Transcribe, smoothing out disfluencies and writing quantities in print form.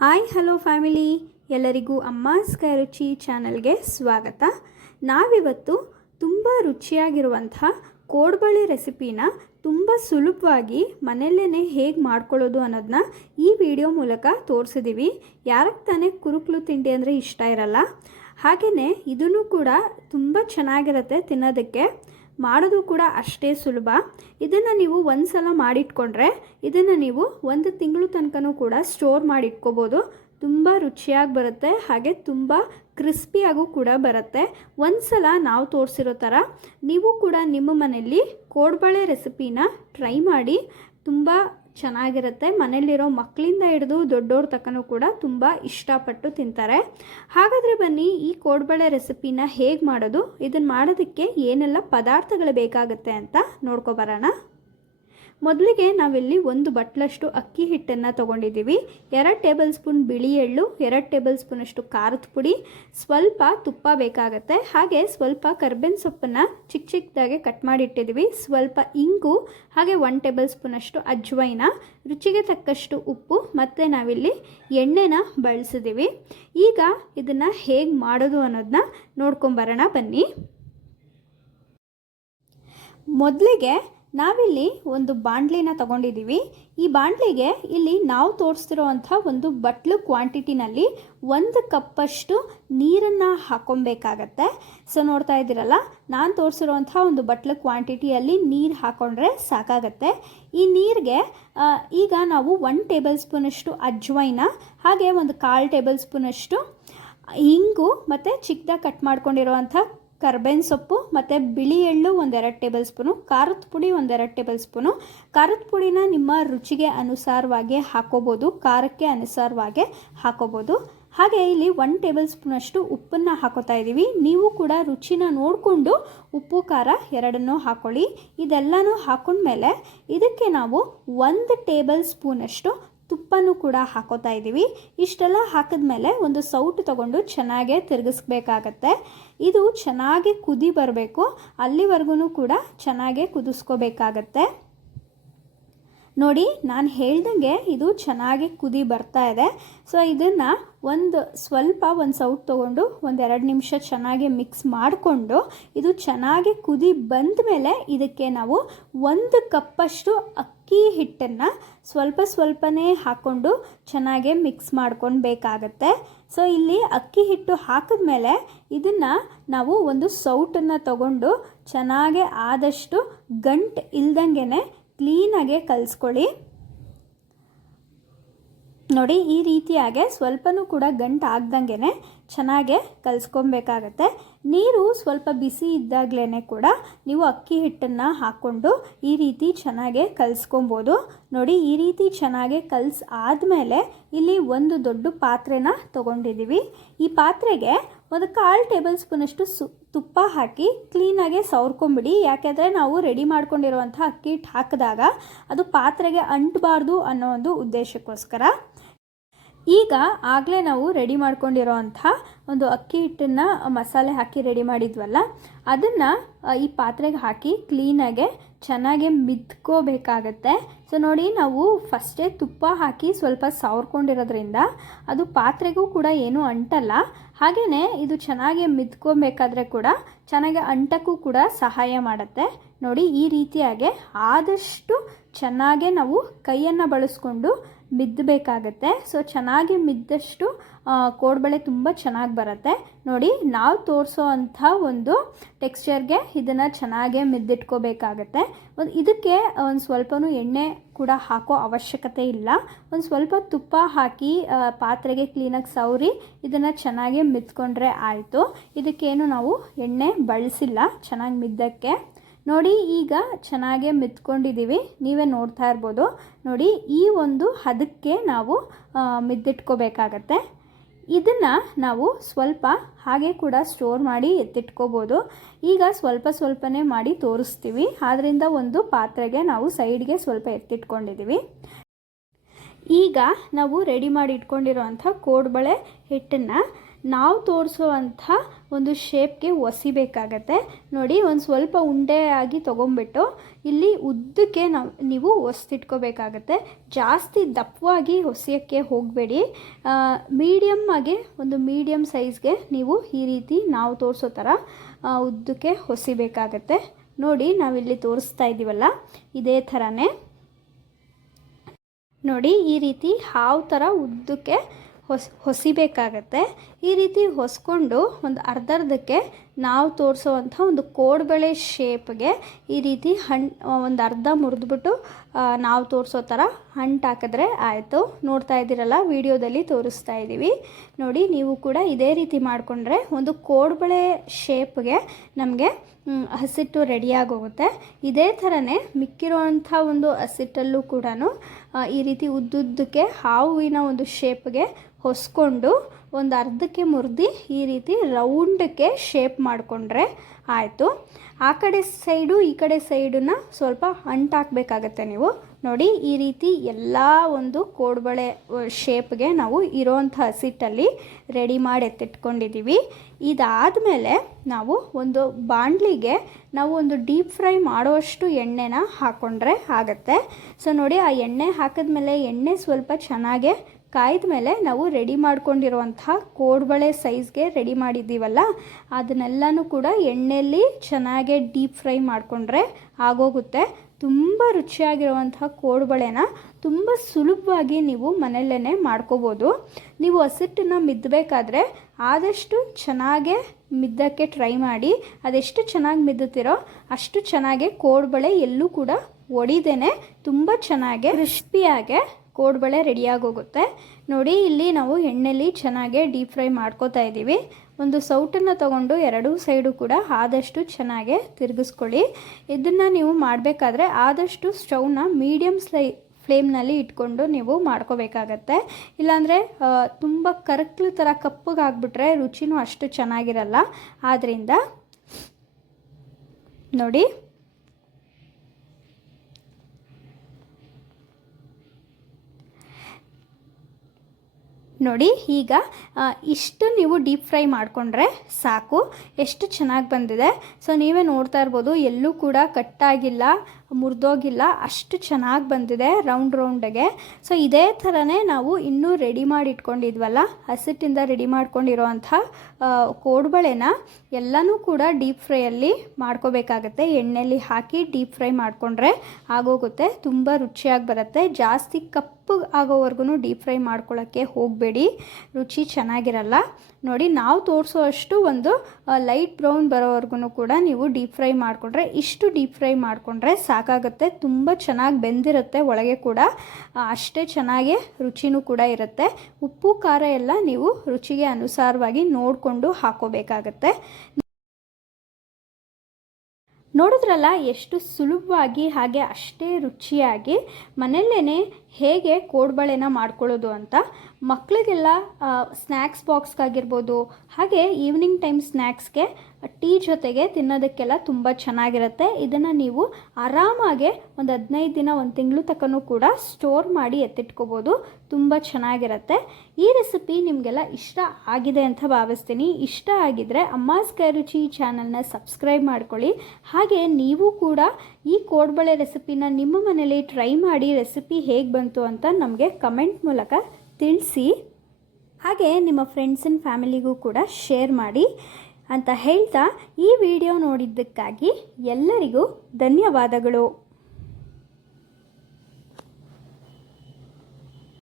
Hi hello family, ಎಲ್ಲರಿಗೂ ಅಮ್ಮಾಸ್ ಕೈ ರುಚಿ ಚಾನಲ್ಗೆ ಸ್ವಾಗತ. ನಾವಿವತ್ತು ತುಂಬ ರುಚಿಯಾಗಿರುವಂಥ ಕೋಡ್ಬಳೆ ರೆಸಿಪಿನ ತುಂಬ ಸುಲಭವಾಗಿ ಮನೆಯಲ್ಲೇ ಹೇಗೆ ಮಾಡ್ಕೊಳ್ಳೋದು ಅನ್ನೋದನ್ನ ಈ ವಿಡಿಯೋ ಮೂಲಕ ತೋರಿಸಿದ್ದೀವಿ. ಯಾರಕ್ಕೆ ತಾನೇ ಕುರುಕಲು ತಿಂಡಿ ಅಂದರೆ ಇಷ್ಟ ಇರಲ್ಲ. ಹಾಗೆಯೇ ಇದನ್ನು ಕೂಡ ತುಂಬ ಚೆನ್ನಾಗಿರುತ್ತೆ ತಿನ್ನೋದಕ್ಕೆ, ಮಾಡೋದು ಕೂಡ ಅಷ್ಟೇ ಸುಲಭ. ಇದನ್ನು ನೀವು ಒಂದು ಸಲ ಮಾಡಿಟ್ಕೊಂಡ್ರೆ ಇದನ್ನು ನೀವು ಒಂದು ತಿಂಗಳು ತನಕನೂ ಕೂಡ ಸ್ಟೋರ್ ಮಾಡಿಟ್ಕೋಬೋದು. ತುಂಬ ರುಚಿಯಾಗಿ ಬರುತ್ತೆ, ಹಾಗೆ ತುಂಬ ಕ್ರಿಸ್ಪಿಯಾಗೂ ಕೂಡ ಬರುತ್ತೆ. ಒಂದು ಸಲ ನಾವು ತೋರಿಸಿರೋ ಥರ ನೀವು ಕೂಡ ನಿಮ್ಮ ಮನೆಯಲ್ಲಿ ಕೋಡ್ಬಳೆ ರೆಸಿಪಿನ ಟ್ರೈ ಮಾಡಿ. ತುಂಬ ಚೆನ್ನಾಗಿರುತ್ತೆ. ಮನೆಯಲ್ಲಿರೋ ಮಕ್ಕಳಿಂದ ಹಿಡಿದು ದೊಡ್ಡವ್ರ ತನಕನೂ ಕೂಡ ತುಂಬ ಇಷ್ಟಪಟ್ಟು ತಿಂತಾರೆ. ಹಾಗಾದರೆ ಬನ್ನಿ ಈ ಕೋಡ್ಬಳೆ ರೆಸಿಪಿನ ಹೇಗೆ ಮಾಡೋದು, ಇದನ್ನು ಮಾಡೋದಕ್ಕೆ ಏನೆಲ್ಲ ಪದಾರ್ಥಗಳು ಬೇಕಾಗುತ್ತೆ ಅಂತ ನೋಡ್ಕೊಬರೋಣ. ಮೊದಲಿಗೆ ನಾವಿಲ್ಲಿ ಒಂದು ಬಟ್ಲಷ್ಟು ಅಕ್ಕಿ ಹಿಟ್ಟನ್ನು ತೊಗೊಂಡಿದ್ದೀವಿ. 2 ಟೇಬಲ್ ಸ್ಪೂನ್ ಬಿಳಿ ಎಳ್ಳು, 2 ಟೇಬಲ್ ಸ್ಪೂನಷ್ಟು ಖಾರದ ಪುಡಿ, ಸ್ವಲ್ಪ ತುಪ್ಪ ಬೇಕಾಗುತ್ತೆ, ಹಾಗೆ ಸ್ವಲ್ಪ ಕರ್ಬೇವಿನ ಸೊಪ್ಪನ್ನು ಚಿಕ್ಕ ಚಿಕ್ಕದಾಗಿ ಕಟ್ ಮಾಡಿ ಇಟ್ಟಿದ್ದೀವಿ, ಸ್ವಲ್ಪ ಇಂಗು, ಹಾಗೆ 1 ಟೇಬಲ್ ಸ್ಪೂನಷ್ಟು ಅಜ್ವೈನ, ರುಚಿಗೆ ತಕ್ಕಷ್ಟು ಉಪ್ಪು, ಮತ್ತು ನಾವಿಲ್ಲಿ ಎಣ್ಣೆನ ಬಳಸಿದ್ದೀವಿ. ಈಗ ಇದನ್ನು ಹೇಗೆ ಮಾಡೋದು ಅನ್ನೋದನ್ನ ನೋಡ್ಕೊಂಬರೋಣ ಬನ್ನಿ. ಮೊದಲಿಗೆ ನಾವಿಲ್ಲಿ ಒಂದು ಬಾಣಲಿನ ತೊಗೊಂಡಿದ್ದೀವಿ. ಈ ಬಾಣಲಿಗೆ ಇಲ್ಲಿ ನಾವು ತೋರಿಸ್ತಿರೋವಂಥ ಒಂದು ಬಟ್ಲು ಕ್ವಾಂಟಿಟಿನಲ್ಲಿ 1 ಕಪ್ಪಷ್ಟು ನೀರನ್ನು ಹಾಕ್ಕೊಬೇಕಾಗತ್ತೆ. ಸೊ ನೋಡ್ತಾ ಇದ್ದೀರಲ್ಲ, ನಾನು ತೋರಿಸಿರೋವಂಥ ಒಂದು ಬಟ್ಲು ಕ್ವಾಂಟಿಟಿಯಲ್ಲಿ ನೀರು ಹಾಕ್ಕೊಂಡ್ರೆ ಸಾಕಾಗತ್ತೆ. ಈ ನೀರಿಗೆ ಈಗ ನಾವು 1 ಟೇಬಲ್ ಸ್ಪೂನಷ್ಟು ಅಜ್ವೈನ, ಹಾಗೆ ಒಂದು 1/4 ಟೇಬಲ್ ಸ್ಪೂನಷ್ಟು ಇಂಗು, ಮತ್ತು ಚಿಕ್ಕದಾಗಿ ಕಟ್ ಮಾಡ್ಕೊಂಡಿರುವಂಥ ಕರ್ಬೇವಿನ ಸೊಪ್ಪು, ಮತ್ತು ಬಿಳಿ ಎಳ್ಳು 1-2 ಟೇಬಲ್ ಸ್ಪೂನು, ಖಾರದ ಪುಡಿ 1-2 ಟೇಬಲ್ ಸ್ಪೂನು. ಖಾರದ ಪುಡಿನ ನಿಮ್ಮ ರುಚಿಗೆ ಅನುಸಾರವಾಗಿ ಹಾಕೋಬೋದು, ಖಾರಕ್ಕೆ ಅನುಸಾರವಾಗಿ ಹಾಕೋಬೋದು. ಹಾಗೆ ಇಲ್ಲಿ 1 ಟೇಬಲ್ ಸ್ಪೂನಷ್ಟು ಉಪ್ಪನ್ನು ಹಾಕೋತಾ ಇದ್ದೀವಿ. ನೀವು ಕೂಡ ರುಚಿನ ನೋಡಿಕೊಂಡು ಉಪ್ಪು ಖಾರ ಎರಡನ್ನೂ ಹಾಕ್ಕೊಳ್ಳಿ. ಇದೆಲ್ಲನೂ ಹಾಕೊಂಡ್ಮೇಲೆ ಇದಕ್ಕೆ ನಾವು 1 ಟೇಬಲ್ ಸ್ಪೂನಷ್ಟು ತುಪ್ಪನೂ ಕೂಡ ಹಾಕೋತಾ ಇದ್ದೀವಿ. ಇಷ್ಟೆಲ್ಲ ಹಾಕಿದ್ಮೇಲೆ ಒಂದು ಸೌಟು ತಗೊಂಡು ಚೆನ್ನಾಗೇ ತಿರುಗಿಸ್ಬೇಕಾಗತ್ತೆ. ಇದು ಚೆನ್ನಾಗಿ ಕುದಿ ಬರಬೇಕು, ಅಲ್ಲಿವರೆಗೂ ಕೂಡ ಚೆನ್ನಾಗೇ ಕುದಿಸ್ಕೋಬೇಕಾಗತ್ತೆ. ನೋಡಿ, ನಾನು ಹೇಳ್ದಂಗೆ ಇದು ಚೆನ್ನಾಗಿ ಕುದಿ ಬರ್ತಾ ಇದೆ. ಸೊ ಇದನ್ನು ಒಂದು ಸೌಟ್ ತೊಗೊಂಡು 1-2 ನಿಮಿಷ ಚೆನ್ನಾಗಿ ಮಿಕ್ಸ್ ಮಾಡಿಕೊಂಡು ಇದು ಚೆನ್ನಾಗಿ ಕುದಿ ಬಂದ ಮೇಲೆ ಇದಕ್ಕೆ ನಾವು 1 ಕಪ್ಪಷ್ಟು ಅಕ್ಕಿ ಹಿಟ್ಟನ್ನು ಸ್ವಲ್ಪನೇ ಹಾಕ್ಕೊಂಡು ಚೆನ್ನಾಗಿ ಮಿಕ್ಸ್ ಮಾಡ್ಕೊಳ್ಬೇಕಾಗತ್ತೆ. ಸೊ ಇಲ್ಲಿ ಅಕ್ಕಿ ಹಿಟ್ಟು ಹಾಕಿದ್ಮೇಲೆ ಇದನ್ನು ನಾವು ಒಂದು ಸೌಟನ್ನು ತಗೊಂಡು ಚೆನ್ನಾಗಿ ಆದಷ್ಟು ಗಂಟು ಇಲ್ದಂಗೆ ಕ್ಲೀನಾಗೆ ಕಲಿಸ್ಕೊಳ್ಳಿ. ನೋಡಿ, ಈ ರೀತಿಯಾಗೆ ಸ್ವಲ್ಪನೂ ಕೂಡ ಗಂಟು ಆಗ್ದಂಗೆ ಚೆನ್ನಾಗೆ ಕಲಿಸ್ಕೊಬೇಕಾಗತ್ತೆ. ನೀರು ಸ್ವಲ್ಪ ಬಿಸಿ ಇದ್ದಾಗಲೇ ಕೂಡ ನೀವು ಅಕ್ಕಿ ಹಿಟ್ಟನ್ನು ಹಾಕ್ಕೊಂಡು ಈ ರೀತಿ ಚೆನ್ನಾಗೆ ಕಲಿಸ್ಕೊಬೋದು. ನೋಡಿ, ಈ ರೀತಿ ಚೆನ್ನಾಗೆ ಆದಮೇಲೆ ಇಲ್ಲಿ ಒಂದು ದೊಡ್ಡ ಪಾತ್ರೆನ ತೊಗೊಂಡಿದ್ದೀವಿ. ಈ ಪಾತ್ರೆಗೆ 1/4 ಟೇಬಲ್ ಸ್ಪೂನಷ್ಟು ತುಪ್ಪ ಹಾಕಿ ಕ್ಲೀನಾಗೆ ಸವರ್ಕೊಂಬಿಡಿ. ಯಾಕೆಂದರೆ ನಾವು ರೆಡಿ ಮಾಡ್ಕೊಂಡಿರುವಂಥ ಅಕ್ಕಿ ಹಿಟ್ಟು ಹಾಕಿದಾಗ ಅದು ಪಾತ್ರೆಗೆ ಅಂಟಬಾರ್ದು ಅನ್ನೋ ಒಂದು ಉದ್ದೇಶಕ್ಕೋಸ್ಕರ. ಈಗ ಆಗಲೇ ನಾವು ರೆಡಿ ಮಾಡ್ಕೊಂಡಿರೋವಂಥ ಒಂದು ಅಕ್ಕಿ ಹಿಟ್ಟನ್ನು ಮಸಾಲೆ ಹಾಕಿ ರೆಡಿ ಮಾಡಿದ್ವಲ್ಲ, ಅದನ್ನು ಈ ಪಾತ್ರೆಗೆ ಹಾಕಿ ಕ್ಲೀನಾಗೆ ಚೆನ್ನಾಗಿ ಮಿದ್ಕೋಬೇಕಾಗತ್ತೆ. ಸೊ ನೋಡಿ, ನಾವು ಫಸ್ಟೇ ತುಪ್ಪ ಹಾಕಿ ಸ್ವಲ್ಪ ಸವರ್ಕೊಂಡಿರೋದ್ರಿಂದ ಅದು ಪಾತ್ರೆಗೂ ಕೂಡ ಏನೂ ಅಂಟಲ್ಲ. ಹಾಗೆಯೇ ಇದು ಚೆನ್ನಾಗಿ ಮಿದ್ಕೋಬೇಕಾದ್ರೆ ಕೂಡ ಚೆನ್ನಾಗಿ ಅಂಟಕ್ಕೂ ಕೂಡ ಸಹಾಯ ಮಾಡುತ್ತೆ. ನೋಡಿ, ಈ ರೀತಿಯಾಗಿ ಆದಷ್ಟು ಚೆನ್ನಾಗೇ ನಾವು ಕೈಯನ್ನು ಬಳಸ್ಕೊಂಡು ಮಿದ್ದಬೇಕಾಗತ್ತೆ. ಸೊ ಚೆನ್ನಾಗಿ ಮಿದ್ದಷ್ಟು ಕೋಡ್ಬಳೆ ತುಂಬ ಚೆನ್ನಾಗಿ ಬರುತ್ತೆ. ನೋಡಿ, ನಾವು ತೋರಿಸೋ ಅಂಥ ಒಂದು ಟೆಕ್ಸ್ಚರ್ಗೆ ಇದನ್ನು ಚೆನ್ನಾಗೇ ಮಿದ್ದಿಟ್ಕೋಬೇಕಾಗತ್ತೆ. ಇದಕ್ಕೆ ಒಂದು ಸ್ವಲ್ಪನೂ ಎಣ್ಣೆ ಕೂಡ ಹಾಕೋ ಅವಶ್ಯಕತೆ ಇಲ್ಲ. ಒಂದು ಸ್ವಲ್ಪ ತುಪ್ಪ ಹಾಕಿ ಪಾತ್ರೆಗೆ ಕ್ಲೀನಾಗಿ ಸವರಿ ಇದನ್ನು ಚೆನ್ನಾಗಿ ಮಿದ್ಕೊಂಡ್ರೆ ಆಯಿತು. ಇದಕ್ಕೇನು ನಾವು ಎಣ್ಣೆ ಬಳಸಿಲ್ಲ ಚೆನ್ನಾಗಿ ಮಿದ್ದಕ್ಕೆ. ನೋಡಿ, ಈಗ ಚೆನ್ನಾಗೇ ಮಿದ್ಕೊಂಡಿದ್ದೀವಿ, ನೀವೇ ನೋಡ್ತಾ ಇರ್ಬೋದು. ನೋಡಿ, ಈ ಒಂದು ಹದಕ್ಕೆ ನಾವು ಮಿದ್ದಿಟ್ಕೋಬೇಕಾಗತ್ತೆ. ಇದನ್ನು ನಾವು ಸ್ವಲ್ಪ ಹಾಗೆ ಕೂಡ ಸ್ಟೋರ್ ಮಾಡಿ ಎತ್ತಿಟ್ಕೋಬೋದು. ಈಗ ಸ್ವಲ್ಪನೇ ಮಾಡಿ ತೋರಿಸ್ತೀವಿ. ಆದ್ದರಿಂದ ಒಂದು ಪಾತ್ರೆಗೆ ನಾವು ಸೈಡ್ಗೆ ಸ್ವಲ್ಪ ಎತ್ತಿಟ್ಕೊಂಡಿದ್ದೀವಿ. ಈಗ ನಾವು ರೆಡಿ ಮಾಡಿ ಇಟ್ಕೊಂಡಿರೋವಂಥ ಕೋಡ್ಬಳೆ ಹಿಟ್ಟನ್ನು ನಾವು ತೋರಿಸುವಂಥ ಒಂದು ಶೇಪ್ಗೆ ಒಸಿಬೇಕಾಗತ್ತೆ. ನೋಡಿ, ಒಂದು ಸ್ವಲ್ಪ ಉಂಡೆ ಆಗಿ ತೊಗೊಂಬಿಟ್ಟು ಇಲ್ಲಿ ಉದ್ದಕ್ಕೆ ನೀವು ಒಸಿಟ್ಕೋಬೇಕಾಗತ್ತೆ. ಜಾಸ್ತಿ ದಪ್ಪವಾಗಿ ಹೊಸಿಯೋಕ್ಕೆ ಹೋಗಬೇಡಿ. ಮೀಡಿಯಮ್ ಆಗಿ ಒಂದು ಮೀಡಿಯಮ್ ಸೈಜ್ಗೆ ನೀವು ಈ ರೀತಿ ನಾವು ತೋರಿಸೋ ಥರ ಉದ್ದಕ್ಕೆ ಹೊಸಿಬೇಕಾಗತ್ತೆ. ನೋಡಿ, ನಾವಿಲ್ಲಿ ತೋರಿಸ್ತಾ ಇದ್ದೀವಲ್ಲ, ಇದೇ ಥರನೇ ನೋಡಿ, ಈ ರೀತಿ ಹಾವು ಥರ ಉದ್ದಕ್ಕೆ ಹೊಸಿಬೇಕಾಗತ್ತೆ. ಈ ರೀತಿ ಹೊಸ್ಕೊಂಡು ಒಂದು ಅರ್ಧಕ್ಕೆ ನಾವು ತೋರಿಸೋವಂಥ ಒಂದು ಕೋಡ್ಬಳೆ ಶೇಪ್ಗೆ ಈ ರೀತಿ ಒಂದು ಅರ್ಧ ಮುರಿದ್ಬಿಟ್ಟು ನಾವು ತೋರಿಸೋ ಥರ ಹಾಕಿದ್ರೆ ಆಯಿತು. ನೋಡ್ತಾ ಇದ್ದೀರಲ್ಲ, ವಿಡಿಯೋದಲ್ಲಿ ತೋರಿಸ್ತಾ ಇದ್ದೀವಿ ನೋಡಿ. ನೀವು ಕೂಡ ಇದೇ ರೀತಿ ಮಾಡಿಕೊಂಡ್ರೆ ಒಂದು ಕೋಡ್ಬಳೆ ಶೇಪ್ಗೆ ನಮಗೆ ಹಸಿಟ್ಟು ರೆಡಿಯಾಗೋಗುತ್ತೆ. ಇದೇ ಥರನೇ ಮಿಕ್ಕಿರೋವಂಥ ಒಂದು ಹಸಿಟ್ಟಲ್ಲೂ ಕೂಡ ಈ ರೀತಿ ಉದ್ದುದ್ದಕ್ಕೆ ಹಾವಿನ ಒಂದು ಶೇಪ್ಗೆ ಹೊಸ್ಕೊಂಡು ಒಂದು ಅರ್ಧಕ್ಕೆ ಮುರಿದು ಈ ರೀತಿ ರೌಂಡಕ್ಕೆ ಶೇಪ್ ಮಾಡಿಕೊಂಡ್ರೆ ಆಯಿತು. ಆ ಕಡೆ ಸೈಡು ಈ ಕಡೆ ಸೈಡನ್ನ ಸ್ವಲ್ಪ ಅಂಟಾಕಬೇಕಾಗತ್ತೆ ನೀವು. ನೋಡಿ, ಈ ರೀತಿ ಎಲ್ಲ ಒಂದು ಕೋಡ್ಬಳೆ ಶೇಪ್ಗೆ ನಾವು ಇರೋವಂಥ ಹಸಿಟ್ಟಲ್ಲಿ ರೆಡಿ ಮಾಡಿ ಎತ್ತಿಟ್ಕೊಂಡಿದ್ದೀವಿ. ಇದಾದಮೇಲೆ ನಾವು ಒಂದು ಬಾಣಲಿಗೆ ನಾವು ಒಂದು ಡೀಪ್ ಫ್ರೈ ಮಾಡುವಷ್ಟು ಎಣ್ಣೆನ ಹಾಕ್ಕೊಂಡ್ರೆ ಆಗುತ್ತೆ. ಸೊ ನೋಡಿ, ಆ ಎಣ್ಣೆ ಹಾಕಿದ್ಮೇಲೆ ಎಣ್ಣೆ ಸ್ವಲ್ಪ ಚೆನ್ನಾಗೆ ಕಾಯ್ದ ಮೇಲೆ ನಾವು ರೆಡಿ ಮಾಡ್ಕೊಂಡಿರುವಂಥ ಕೋಡ್ಬಳೆ ಸೈಜ್ಗೆ ರೆಡಿ ಮಾಡಿದ್ದೀವಲ್ಲ, ಅದನ್ನೆಲ್ಲನೂ ಕೂಡ ಎಣ್ಣೆಯಲ್ಲಿ ಚೆನ್ನಾಗೆ ಡೀಪ್ ಫ್ರೈ ಮಾಡಿಕೊಂಡ್ರೆ ಆಗೋಗುತ್ತೆ. ತುಂಬ ರುಚಿಯಾಗಿರುವಂಥ ಕೋಡ್ಬಳೆನ ತುಂಬ ಸುಲಭವಾಗಿ ನೀವು ಮನೆಯಲ್ಲೇ ಮಾಡ್ಕೋಬೋದು. ನೀವು ಹಸಿಟ್ಟನ್ನು ಮಿದ್ದಬೇಕಾದ್ರೆ ಆದಷ್ಟು ಚೆನ್ನಾಗೆ ಮಿದ್ದಕ್ಕೆ ಟ್ರೈ ಮಾಡಿ. ಅದೆಷ್ಟು ಚೆನ್ನಾಗಿ ಮಿದ್ದುತ್ತೀರೋ ಅಷ್ಟು ಚೆನ್ನಾಗೆ ಕೋಡ್ಬಳೆ ಎಲ್ಲೂ ಕೂಡ ಒಡಿದೇನೆ ತುಂಬ ಚೆನ್ನಾಗೆ ಕ್ರಿಸ್ಪಿಯಾಗೆ ಕೋಡ್ಬಳೆ ರೆಡಿಯಾಗೋಗುತ್ತೆ. ನೋಡಿ, ಇಲ್ಲಿ ನಾವು ಎಣ್ಣೆಲಿ ಚೆನ್ನಾಗೆ ಡೀಪ್ ಫ್ರೈ ಮಾಡ್ಕೋತಾ ಇದ್ದೀವಿ. ಒಂದು ಸೌಟನ್ನು ತೊಗೊಂಡು ಎರಡೂ ಸೈಡು ಕೂಡ ಆದಷ್ಟು ಚೆನ್ನಾಗೆ ತಿರುಗಿಸ್ಕೊಳ್ಳಿ. ಇದನ್ನು ನೀವು ಮಾಡಬೇಕಾದ್ರೆ ಆದಷ್ಟು ಸ್ಟವ್ನ ಮೀಡಿಯಮ್ ಫ್ಲೇಮ್ನಲ್ಲಿ ಇಟ್ಕೊಂಡು ನೀವು ಮಾಡ್ಕೋಬೇಕಾಗತ್ತೆ. ಇಲ್ಲಾಂದರೆ ತುಂಬ ಕರಕ್ಲು ಥರ ಕಪ್ಪಗಾಗ್ಬಿಟ್ರೆ ರುಚಿನೂ ಅಷ್ಟು ಚೆನ್ನಾಗಿರಲ್ಲ. ಆದ್ದರಿಂದ ನೋಡಿ, ಈಗ ಇಷ್ಟು ನೀವು ಡೀಪ್ ಫ್ರೈ ಮಾಡಿಕೊಂಡ್ರೆ ಸಾಕು. ಎಷ್ಟು ಚೆನ್ನಾಗಿ ಬಂದಿದೆ. ಸೊ ನೀವೇ ನೋಡ್ತಾ ಇರ್ಬೋದು, ಎಲ್ಲೂ ಕೂಡ ಕಟ್ಟಾಗಿಲ್ಲ, ಮುರಿದೋಗಿಲ್ಲ, ಅಷ್ಟು ಚೆನ್ನಾಗಿ ಬಂದಿದೆ ರೌಂಡ್ಗೆ. ಸೊ ಇದೇ ಥರನೇ ನಾವು ಇನ್ನೂ ರೆಡಿ ಮಾಡಿ ಇಟ್ಕೊಂಡಿದ್ವಲ್ಲ, ಹಸಿಟ್ಟಿಂದ ರೆಡಿ ಮಾಡ್ಕೊಂಡಿರೋವಂಥ ಕೋಡ್ಬಳೆನ ಎಲ್ಲನೂ ಕೂಡ ಡೀಪ್ ಫ್ರೈಯಲ್ಲಿ ಮಾಡ್ಕೋಬೇಕಾಗತ್ತೆ. ಎಣ್ಣೆಯಲ್ಲಿ ಹಾಕಿ ಡೀಪ್ ಫ್ರೈ ಮಾಡಿಕೊಂಡ್ರೆ ಆಗೋಗುತ್ತೆ. ತುಂಬ ರುಚಿಯಾಗಿ ಬರುತ್ತೆ. ಜಾಸ್ತಿ ಕಪ್ಪು ಆಗೋವರೆಗೂ ಡೀಪ್ ಫ್ರೈ ಮಾಡ್ಕೊಳ್ಳೋಕ್ಕೆ ಹೋಗಬೇಡಿ, ರುಚಿ ಚೆನ್ನಾಗಿರಲ್ಲ. ನೋಡಿ, ನಾವು ತೋರಿಸೋ ಅಷ್ಟು ಒಂದು ಲೈಟ್ ಬ್ರೌನ್ ಬರೋವರೆಗೂ ಕೂಡ ನೀವು ಡೀಪ್ ಫ್ರೈ ಮಾಡಿಕೊಂಡ್ರೆ, ಇಷ್ಟು ಡೀಪ್ ಫ್ರೈ ಮಾಡಿಕೊಂಡ್ರೆ ಸಾಕಾಗುತ್ತೆ. ತುಂಬ ಚೆನ್ನಾಗಿ ಬೆಂದಿರುತ್ತೆ ಒಳಗೆ ಕೂಡ, ಅಷ್ಟೇ ಚೆನ್ನಾಗಿ ರುಚಿನೂ ಕೂಡ ಇರುತ್ತೆ. ಉಪ್ಪು ಖಾರ ಎಲ್ಲ ನೀವು ರುಚಿಗೆ ಅನುಸಾರವಾಗಿ ನೋಡಿಕೊಂಡು ಹಾಕೋಬೇಕಾಗತ್ತೆ. ನೋಡಿದ್ರಲ್ಲ, ಎಷ್ಟು ಸುಲಭವಾಗಿ ಹಾಗೆ ಅಷ್ಟೇ ರುಚಿಯಾಗಿ ಮನೆಯಲ್ಲೇ ಹೇಗೆ ಕೋಡ್ಬಳೆನ ಮಾಡ್ಕೊಳ್ಳೋದು ಅಂತ. ಮಕ್ಕಳಿಗೆಲ್ಲ ಸ್ನ್ಯಾಕ್ಸ್ ಬಾಕ್ಸ್ಗಾಗಿರ್ಬೋದು, ಹಾಗೆ ಈವ್ನಿಂಗ್ ಟೈಮ್ ಸ್ನ್ಯಾಕ್ಸ್ಗೆ ಟೀ ಜೊತೆಗೆ ತಿನ್ನೋದಕ್ಕೆಲ್ಲ ತುಂಬ ಚೆನ್ನಾಗಿರುತ್ತೆ. ಇದನ್ನು ನೀವು ಆರಾಮಾಗೆ ಒಂದು 15 ದಿನ, 1 ತಿಂಗಳು ತನಕ ಕೂಡ ಸ್ಟೋರ್ ಮಾಡಿ ಎತ್ತಿಟ್ಕೋಬೋದು. ತುಂಬ ಚೆನ್ನಾಗಿರುತ್ತೆ. ಈ ರೆಸಿಪಿ ನಿಮಗೆಲ್ಲ ಇಷ್ಟ ಆಗಿದೆ ಅಂತ ಭಾವಿಸ್ತೀನಿ. ಇಷ್ಟ ಆಗಿದ್ದರೆ ಅಮ್ಮಾಸ್ ಕೈ ರುಚಿ ಚಾನಲ್ನ ಸಬ್ಸ್ಕ್ರೈಬ್ ಮಾಡ್ಕೊಳ್ಳಿ. ಹಾಗೆ ನೀವು ಕೂಡ ಈ ಕೋಡ್ಬಳೆ ರೆಸಿಪಿನ ನಿಮ್ಮ ಮನೇಲಿ ಟ್ರೈ ಮಾಡಿ ರೆಸಿಪಿ ಹೇಗೆ ಬಂತು ಅಂತ ನಮಗೆ ಕಮೆಂಟ್ ಮೂಲಕ ತಿಳಿಸಿ. ಹಾಗೆ ನಿಮ್ಮ ಫ್ರೆಂಡ್ಸ್ ಆ್ಯಂಡ್ ಫ್ಯಾಮಿಲಿಗೂ ಕೂಡ ಶೇರ್ ಮಾಡಿ ಅಂತ ಹೇಳ್ತಾ, ಈ ವಿಡಿಯೋ ನೋಡಿದ್ದಕ್ಕಾಗಿ ಎಲ್ಲರಿಗೂ ಧನ್ಯವಾದಗಳು.